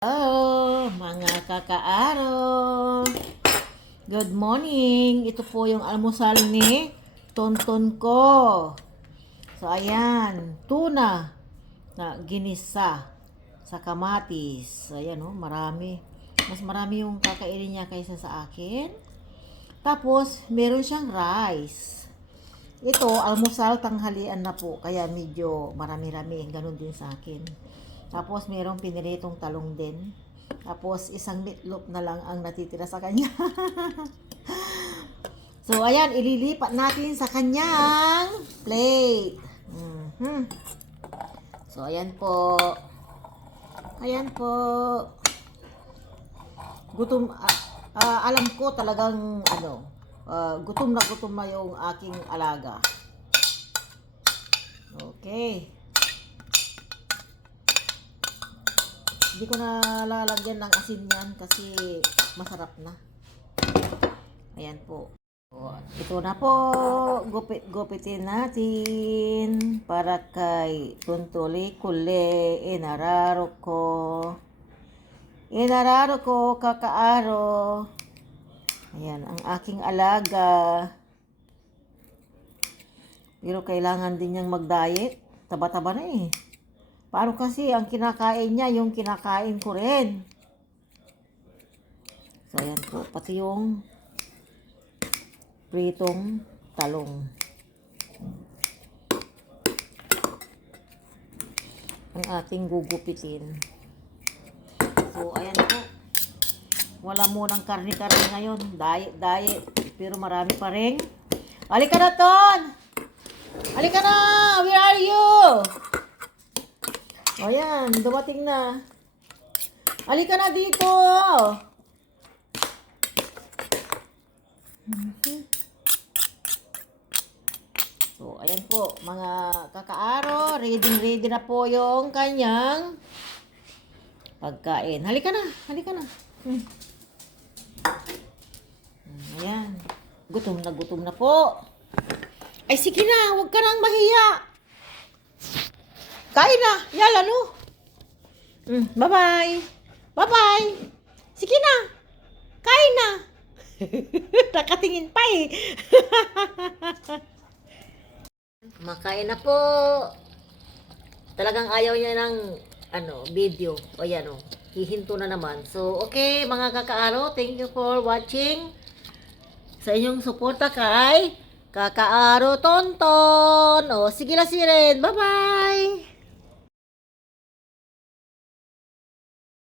Hello, mga kakaaro. Good morning. Ito po yung almusal ni Tonton ko. So, ayan. Tuna na ginisa sa kamatis. Ayan, oh, marami. Mas marami yung kakainin niya kaysa sa akin. Tapos, meron siyang rice. Ito, almusal tanghalian na po. Kaya medyo marami-rami. Ganun din sa akin. Tapos, mayroong piniritong talong din. Tapos, isang meatloaf na lang ang natitira sa kanya. So, ayan, ililipat natin sa kanyang plate. So, ayan po. Ayan po. Gutom, alam ko talagang, gutom na yung aking alaga. Okay. Hindi ko na lalagyan ng asin yan kasi masarap na. Ayan po. Ito na po. Gupitin natin para kay Tuntuli Kule. Inararo ko kakaaro. Ayan, ang aking alaga. Pero kailangan din niyang mag-diet. Taba-taba na eh. Paano kasi ang kinakain niya, yung kinakain ko rin. So, ayan po. Pati yung pritong talong. Ang ating gugupitin. So, ayan po. Wala munang karne-karne ngayon. Diet. Pero marami pa rin. Halika na, Ton! Halika na! Where are you? O yan, dumating na. Halika na dito. So, ayan po, mga kakaaro. Ready na po yung kanyang pagkain. Halika na. Ayan. Gutom na po. Ay, sige na. Huwag ka nang mahiya. Kain na. Yala, no? Bye-bye. Bye-bye. Sige na. Kain na. Nakatingin pa eh. Makain na po. Talagang ayaw niya ng video. O yan o. Hihinto na naman. So, okay mga kakaaro. Thank you for watching. Sa inyong suporta kay Kakaaro Tonton. O, sige na si Ren. Bye-bye.